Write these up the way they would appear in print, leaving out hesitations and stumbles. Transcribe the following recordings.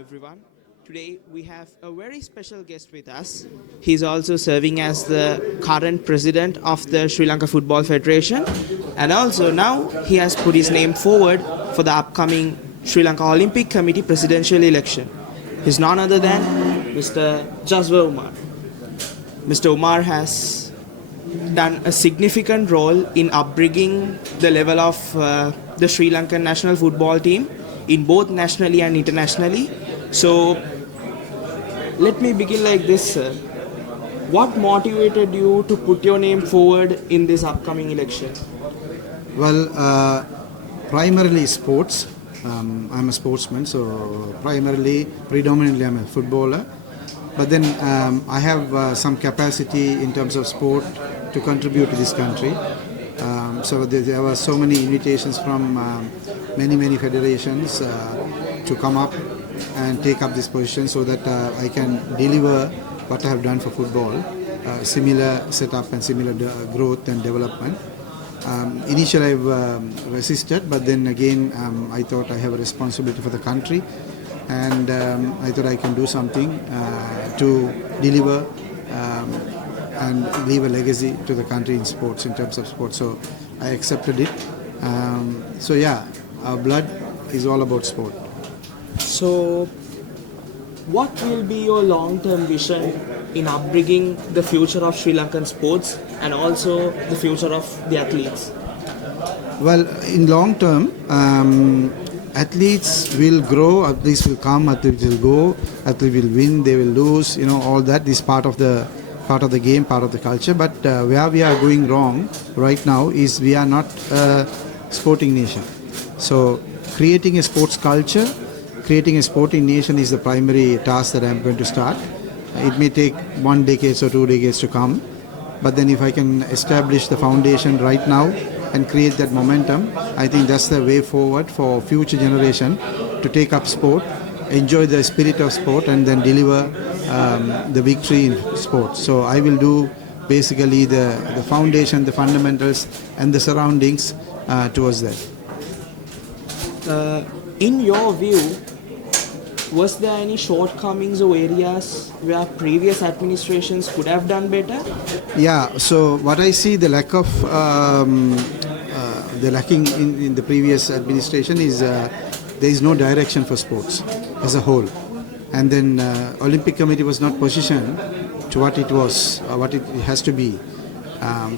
everyone. Today we have a very special guest with us. He's also serving as the current president of the Sri Lanka Football Federation, and also now he has put his name forward for the upcoming Sri Lanka Olympic Committee Presidential Election. He's none other than Mr. Jaswar Umar. Mr. Umar has done a significant role in upbringing the level of the Sri Lankan national football team in both nationally and internationally. So let me begin like this, sir. What motivated you to put your name forward in this upcoming election? Well, primarily sports. I'm a sportsman, so predominantly I'm a footballer. But then I have some capacity in terms of sport to contribute to this country. So there were so many invitations from many federations to come up and take up this position so that I can deliver what I have done for football, similar setup and similar growth and development. Initially I've resisted, but then again I thought I have a responsibility for the country, and I thought I can do something to deliver and leave a legacy to the country in sports, in terms of sports. So I accepted it. So yeah, our blood is all about sport. So what will be your long-term vision in upbringing the future of Sri Lankan sports and also the future of the athletes? Well, in long term, athletes will grow, athletes will come, athletes will go, athletes will win, they will lose, all that is part of the game, part of the culture. But where we are going wrong right now is we are not a sporting nation. So creating a sports culture, creating a sporting nation is the primary task that I'm going to start. It may take 1 decade or 2 decades to come, but then if I can establish the foundation right now and create that momentum, I think that's the way forward for future generation to take up sport, enjoy the spirit of sport, and then deliver the victory in sport. So I will do basically the foundation, the fundamentals, and the surroundings towards that. In your view, was there any shortcomings or areas where previous administrations could have done better? Yeah, so what I see the lacking in the previous administration is there is no direction for sports as a whole. And then Olympic Committee was not positioned to what it was, what it has to be.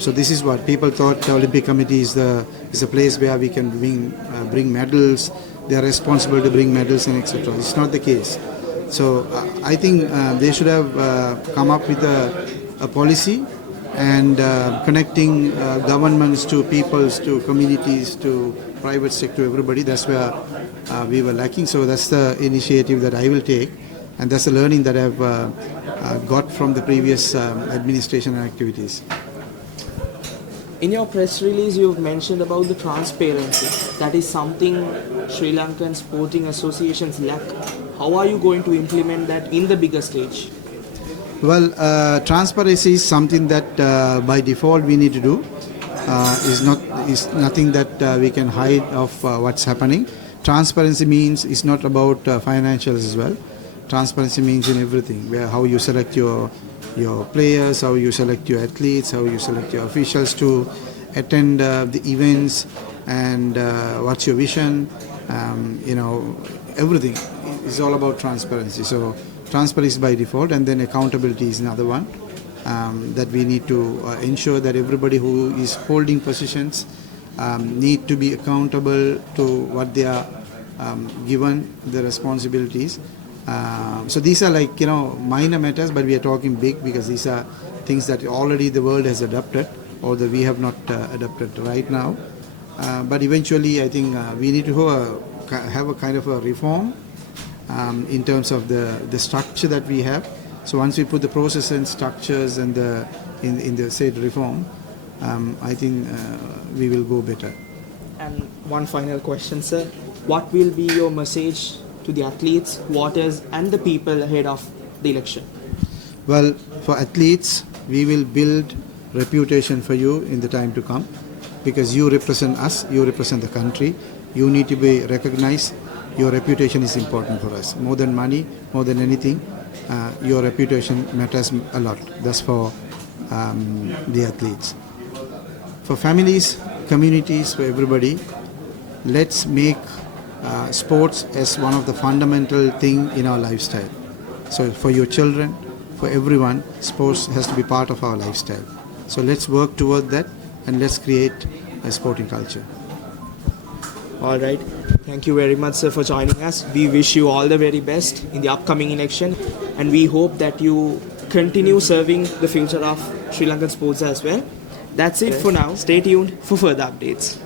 So this is what people thought the Olympic Committee is a place where we can bring medals. They are responsible to bring medals and etc. It's not the case. So I think they should have come up with a policy and connecting governments to peoples, to communities, to private sector, everybody. That's where we were lacking. So that's the initiative that I will take, and that's the learning that I've got from the previous administration and activities. In your press release, you've mentioned about the transparency. That is something Sri Lankan sporting associations lack. How are you going to implement that in the bigger stage? Well, transparency is something that by default we need to do. Is nothing that we can hide of what's happening. Transparency means it's not about financials as well. Transparency means in everything, where how you select your players, how you select your athletes, how you select your officials to attend the events, and what's your vision. Everything is all about transparency. So transparency by default, and then accountability is another one that we need to ensure that everybody who is holding positions need to be accountable to what they are given, the responsibilities. So these are like minor matters, but we are talking big because these are things that already the world has adopted, or that we have not adopted right now. But eventually I think we need to have a kind of a reform in terms of the structure that we have. So once we put the process and structures and in the said reform, I think we will go better. And one final question, sir. What will be your message to the athletes, voters, and the people ahead of the election? Well, for athletes, we will build reputation for you in the time to come, because you represent us, you represent the country. You need to be recognized your reputation is important for us. More than money, more than anything, your reputation matters a lot. That's for the athletes. For families, communities, for everybody, let's make sports as one of the fundamental thing in our lifestyle. So for your children, for everyone, sports has to be part of our lifestyle. So let's work toward that and let's create a sporting culture. All right. Thank you very much, sir, for joining us. We wish you all the very best in the upcoming election, and we hope that you continue serving the future of Sri Lankan sports as well. That's it for now. Stay tuned for further updates.